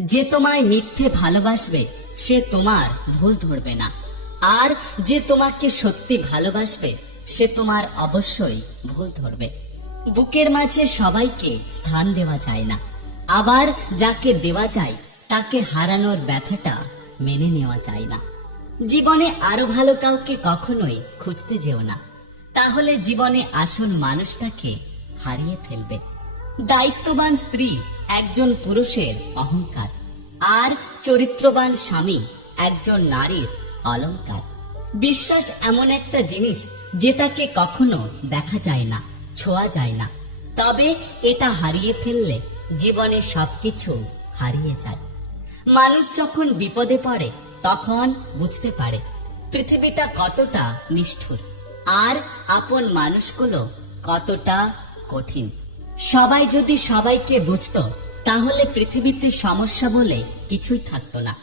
যে তোমায় মিথ্যে ভালোবাসবে, সে তোমার ভুল ধরবে না। আর যে তোমাকে সত্যি ভালোবাসবে, সে তোমার অবশ্যই ভুল ধরবে। বুকের মাঝে সবাইকে স্থান দেওয়া যায় না। আবার যাকে দেওয়া যায়, তাকে হারানোর ব্যথাটা মেনে নেওয়া যায় না। জীবনে আরও ভালো কাউকে কখনোই খুঁজতে যেও না। তাহলে জীবনে আসল মানুষটাকে হারিয়ে ফেলবে। দায়িত্ববান স্ত্রী একজন পুরুষের অহংকার। আর চরিত্রবান স্বামী একজন নারীর অলংকার। বিশ্বাস এমন একটা জিনিস যেটাকে কখনো দেখা যায় না, ছোঁয়া যায় না। তবে এটা হারিয়ে ফেললে জীবনে সবকিছু হারিয়ে যায়। মানুষ যখন বিপদে পড়ে, তখন বুঝতে পারে পৃথিবীটা কতটা নিষ্ঠুর। আর আপন মানুষগুলো কতটা কঠিন। সবাই যদি সবাইকে বুঝতো, তাহলে পৃথিবীতে সমস্যা বলে কিছুই থাকতো না।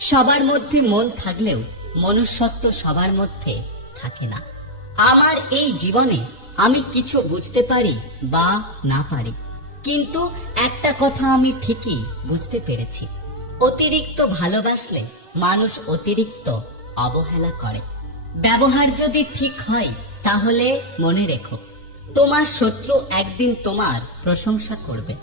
সবার মধ্যে মন থাকলেও মনুষ্যত্ব সবার মধ্যে থাকে না। আমার এই জীবনে আমি কিছু বুঝতে পারি বা না পারি, কিন্তু একটা কথা আমি ঠিকই বুঝতে পেরেছি। অতিরিক্ত ভালোবাসলে মানুষ অতিরিক্ত অবহেলা করে। ব্যবহার যদি ঠিক হয়, তাহলে মনে রেখো তোমার শত্রু একদিন তোমার প্রশংসা করবে।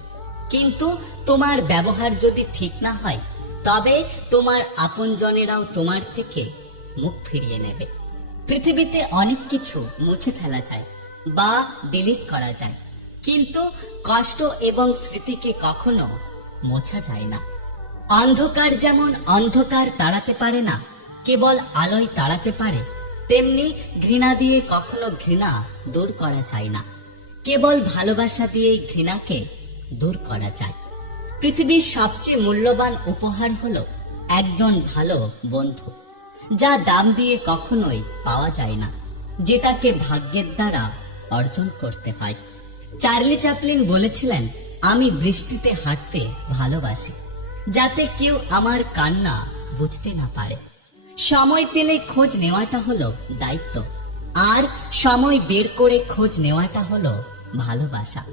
কিন্তু তোমার ব্যবহার যদি ঠিক না হয়, তবে তোমার আপনজনেরাও তোমার থেকে মুখ ফিরিয়ে নেবে। পৃথিবীতে অনেক কিছু মুছে ফেলা যায় বা ডিলিট করা যায়, কিন্তু কষ্ট এবং স্মৃতিকে কখনো মোছা যায় না। অন্ধকার যেমন অন্ধকার তাড়াতে পারে না, কেবল আলোয় তাড়াতে পারে তেমনি ঘৃণা দিয়ে কখনো ঘৃণা দূর করা যায় না। কেবল ভালোবাসা দিয়ে ঘৃণাকে দূর করা যায় পৃথিবীর সবচেয়ে মূল্যবান উপহার হলো একজন ভালো বন্ধু, যা দাম দিয়ে কখনোই পাওয়া যায় না, যেটাকে ভাগ্যের দ্বারা অর্জন করতে হয়। চার্লি চ্যাপলিন বলেছিলেন, আমি বৃষ্টিতে হাঁটতে ভালোবাসি, যাতে কেউ আমার কান্না বুঝতে না পারে। সময় পেলে খোঁজ নেওয়াটা হলো দায়িত্ব। আর সময় বের করে খোঁজ নেওয়াটা হলো ভালোবাসা।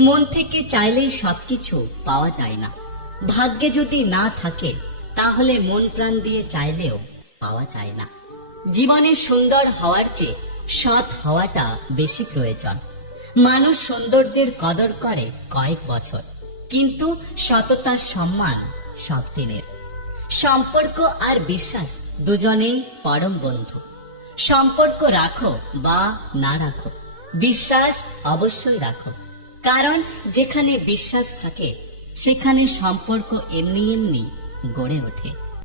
মন থেকে চাইলেই সবকিছু পাওয়া যায় না। ভাগ্যে যদি না থাকে, তাহলে মন প্রাণ দিয়ে চাইলেও পাওয়া যায় না। জীবনে সুন্দর হওয়ার চেয়ে সৎ হওয়াটা বেশি প্রয়োজন। মানুষ সৌন্দর্যের কদর করে কয়েক বছর, কিন্তু সততার সম্মান সব দিনের। সম্পর্ক আর বিশ্বাস দুজনেই পরম বন্ধু। সম্পর্ক রাখো বা না রাখো, বিশ্বাস অবশ্যই রাখো। কারণ যেখানে বিশ্বাস থাকে, সেখানে সম্পর্ক এমনি এমনি গড়ে ওঠে।